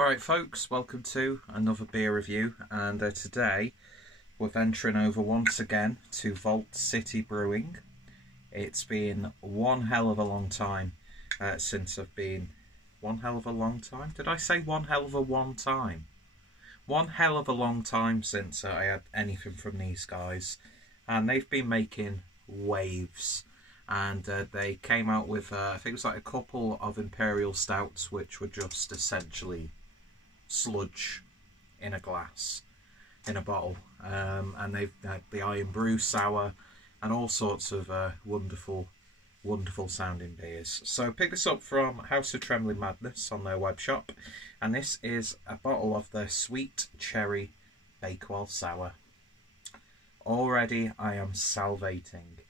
Alright folks, welcome to another beer review, and today we're venturing over once again to Vault City Brewing. It's been one hell of a long time since I've been... One hell of a long time? Did I say one hell of a one time? One hell of a long time since I had anything from these guys, and they've been making waves. And they came out with, I think it was like a couple of Imperial Stouts, which were just essentially sludge in a glass, in a bottle. And they've had the Iron Brew Sour and all sorts of wonderful sounding beers. So pick this up from House of Trembling Madness on their web shop. And this is a bottle of their Sweet Cherry Bakewell Sour. Already I am salivating.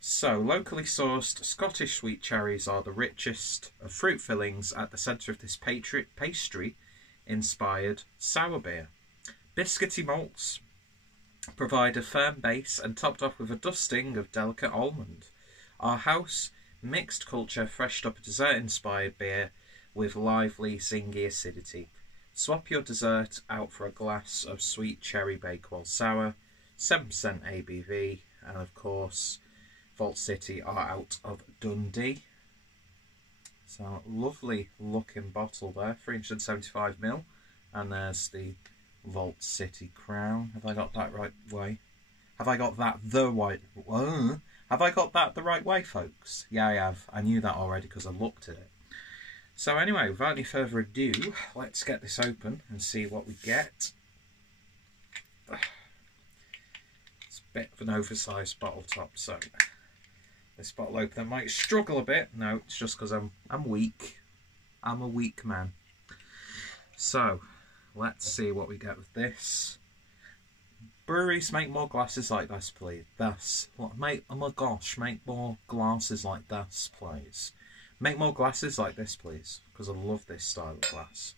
So, locally sourced Scottish sweet cherries are the richest of fruit fillings at the centre of this pastry-inspired sour beer. Biscuity malts provide a firm base and topped off with a dusting of delicate almond. Our house mixed culture freshed up a dessert-inspired beer with lively, zingy acidity. Swap your dessert out for a glass of sweet cherry Bakewell Sour, 7% ABV, and of course, Vault City are out of Dundee. So lovely looking bottle there, 375ml, and there's the Vault City crown. Have I got that right way? Have I got that the right way? Have I got that the right way, folks? Yeah, I have. I knew that already because I looked at it. So anyway, without any further ado, let's get this open and see what we get. It's a bit of an oversized bottle top, so this bottle opener might struggle a bit. No, it's just because I'm weak. I'm a weak man. So, let's see what we get with this. Breweries, make more glasses like this, please. This. Oh my gosh, make more glasses like this, please. Make more glasses like this, please. Because I love this style of glass.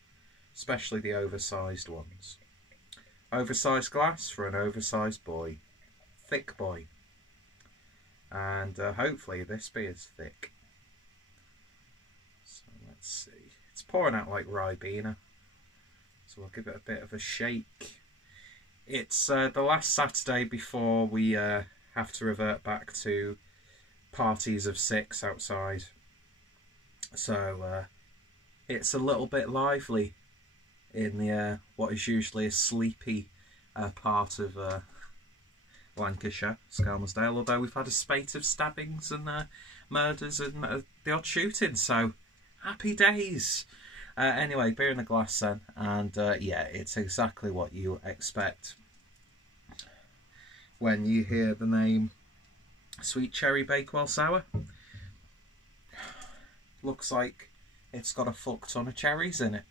Especially the oversized ones. Oversized glass for an oversized boy. Thick boy. And hopefully this beer's thick. So let's see. It's pouring out like Ribena. So we'll give it a bit of a shake. It's the last Saturday before we have to revert back to parties of 6 outside. So it's a little bit lively in the what is usually a sleepy part of Lancashire, Skelmersdale, although we've had a spate of stabbings and murders and the odd shooting, so happy days. Anyway, beer in the glass then, and yeah, it's exactly what you expect when you hear the name Sweet Cherry Bakewell Sour. Looks like it's got a fuck ton of cherries in it.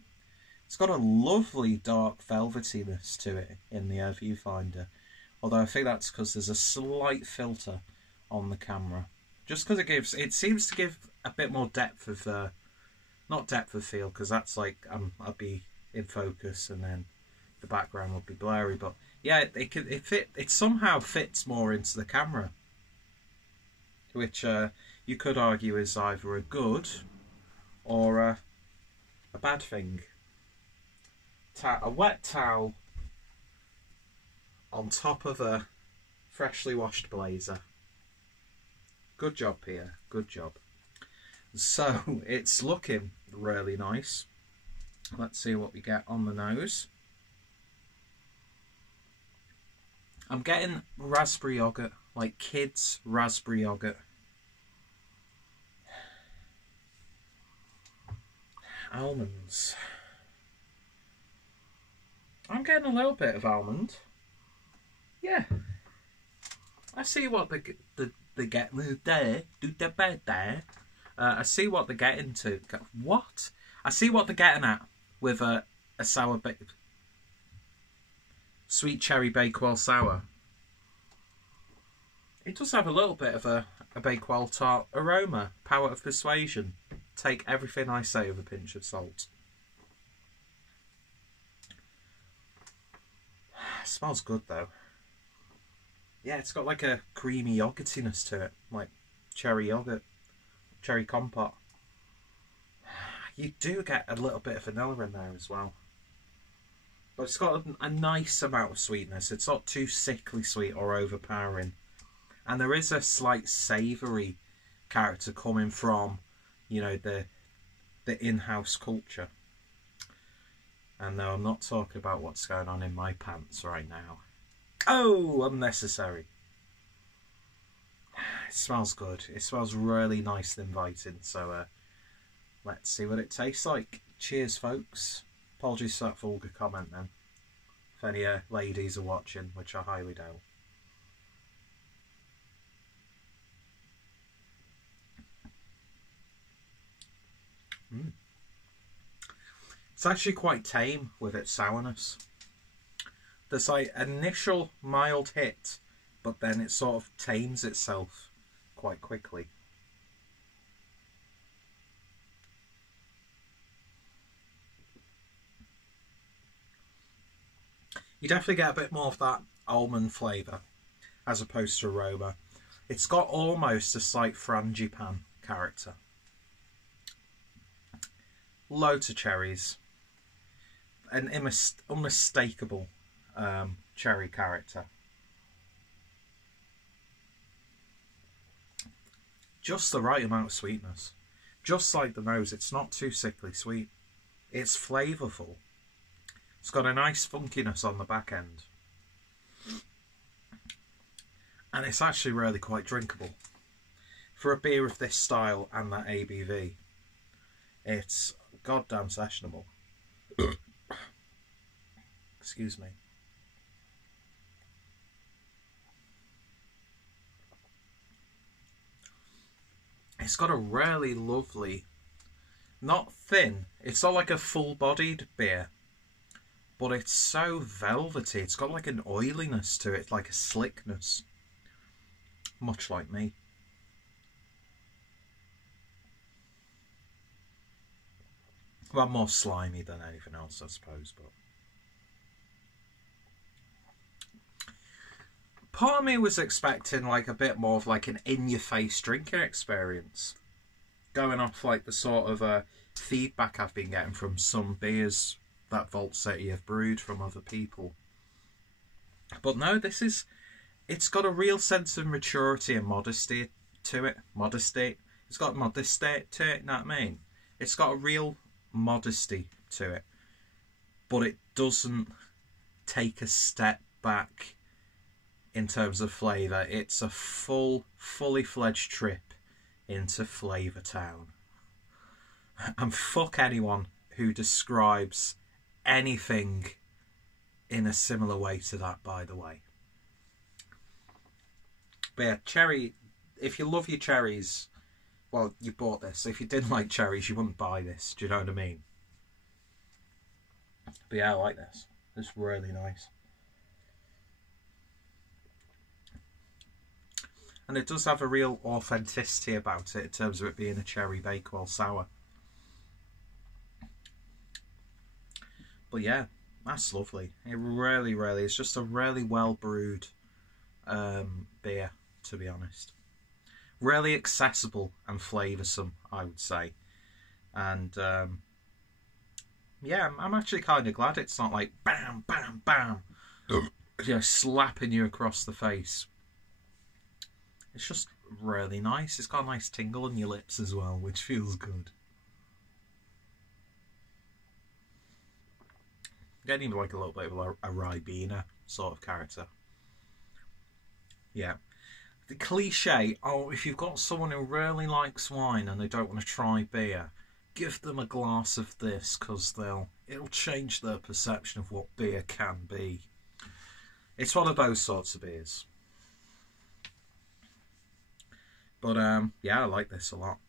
It's got a lovely dark velvetiness to it in the viewfinder. Although I think that's because there's a slight filter on the camera. Just because it seems to give a bit more depth of, not depth of field, because that's like, I'd be in focus and then the background would be blurry. But yeah, it somehow fits more into the camera. Which you could argue is either a good or a bad thing. A wet towel on top of a freshly washed blazer. Good job, Pierre. Good job. So, it's looking really nice. Let's see what we get on the nose. I'm getting raspberry yogurt, like kids' raspberry yogurt. Almonds. I'm getting a little bit of almond. Yeah, I see what they get there. I see what they're getting to. What? I see what they're getting at with a sour Sweet Cherry Bakewell Sour. It does have a little bit of a Bakewell tart aroma. Power of persuasion. Take everything I say with a pinch of salt. It smells good though. Yeah, it's got like a creamy yogurtiness to it, like cherry yogurt, cherry compote. You do get a little bit of vanilla in there as well. But it's got a nice amount of sweetness. It's not too sickly sweet or overpowering. And there is a slight savoury character coming from, you know, the in-house culture. And no, I'm not talking about what's going on in my pants right now. Oh, unnecessary. It smells good. It smells really nice and inviting. So let's see what it tastes like. Cheers, folks. Apologies for that vulgar comment then. If any ladies are watching, which I highly doubt. It's actually quite tame with its sourness. There's like initial mild hit, but then it sort of tames itself quite quickly. You definitely get a bit more of that almond flavour as opposed to aroma. It's got almost a slight frangipane character. Loads of cherries. An unmistakable cherry character. Just the right amount of sweetness. Just like the nose, it's not too sickly sweet. It's flavourful. It's got a nice funkiness on the back end. And it's actually really quite drinkable. For a beer of this style and that ABV, it's goddamn sessionable. Excuse me. It's got a really lovely, not thin, it's not like a full-bodied beer, but it's so velvety. It's got like an oiliness to it, like a slickness, much like me. Well, more slimy than anything else, I suppose, but part of me was expecting like a bit more of like an in-your-face drinking experience, going off like the sort of feedback I've been getting from some beers that Vault City have brewed from other people. But no, it's got a real sense of maturity and modesty to it. Modesty. It's got modesty to it, you know what I mean? It's got a real modesty to it. But it doesn't take a step back in terms of flavour. It's a fully fledged trip into Flavour Town. And fuck anyone who describes anything in a similar way to that, by the way. But yeah, cherry, if you love your cherries, well, you bought this. If you didn't like cherries, you wouldn't buy this. Do you know what I mean? But yeah, I like this. It's really nice. And it does have a real authenticity about it in terms of it being a cherry Bakewell sour. But yeah, that's lovely. It really, really is just a really well brewed beer, to be honest. Really accessible and flavoursome, I would say. And yeah, I'm actually kind of glad it's not like bam, bam, bam, you know, slapping you across the face. It's just really nice. It's got a nice tingle on your lips as well, which feels good. Getting like a little bit of a Ribena sort of character. Yeah. The cliche, oh, if you've got someone who really likes wine and they don't want to try beer, give them a glass of this because it'll change their perception of what beer can be. It's one of those sorts of beers. But yeah, I like this a lot.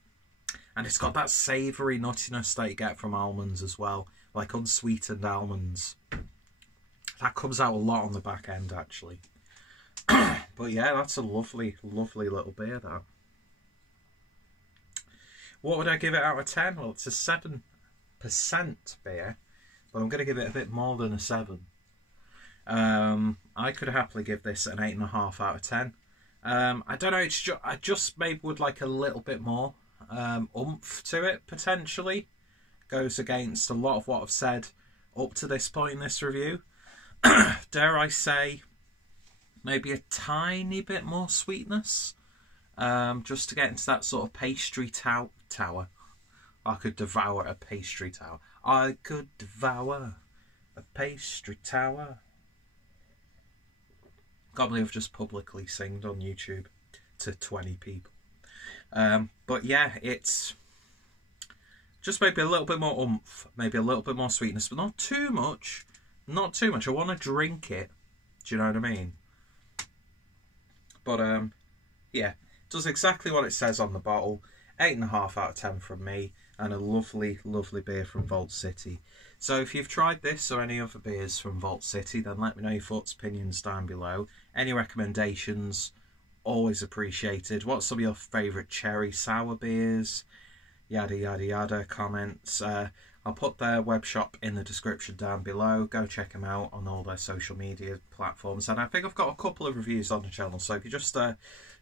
And it's got that savoury nuttiness that you get from almonds as well. Like unsweetened almonds. That comes out a lot on the back end, actually. But yeah, that's a lovely, lovely little beer, though. What would I give it out of 10? Well, it's a 7% beer, but I'm going to give it a bit more than a 7. I could happily give this an 8.5 out of 10. I don't know, I just maybe would like a little bit more oomph to it, potentially. Goes against a lot of what I've said up to this point in this review. Dare I say, maybe a tiny bit more sweetness, just to get into that sort of pastry tower. I could devour a pastry tower. I could devour a pastry tower. Can't believe I've just publicly singed on YouTube to 20 people. But yeah, it's just maybe a little bit more oomph, maybe a little bit more sweetness, but not too much. Not too much. I want to drink it. Do you know what I mean? But yeah, it does exactly what it says on the bottle. 8.5 out of 10 from me, and a lovely, lovely beer from Vault City. So if you've tried this or any other beers from Vault City, then let me know your thoughts, opinions down below. Any recommendations, always appreciated. What's some of your favourite cherry sour beers? Yada, yada, yada, comments. I'll put their web shop in the description down below. Go check them out on all their social media platforms. And I think I've got a couple of reviews on the channel, so if you just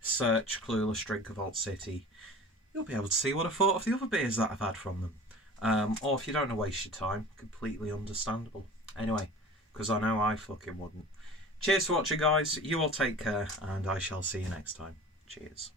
search Clueless Drinker Vault City, you'll be able to see what I thought of the other beers that I've had from them. Or if you don't want to waste your time, completely understandable. Anyway, because I know I fucking wouldn't. Cheers for watching, guys. You all take care, and I shall see you next time. Cheers.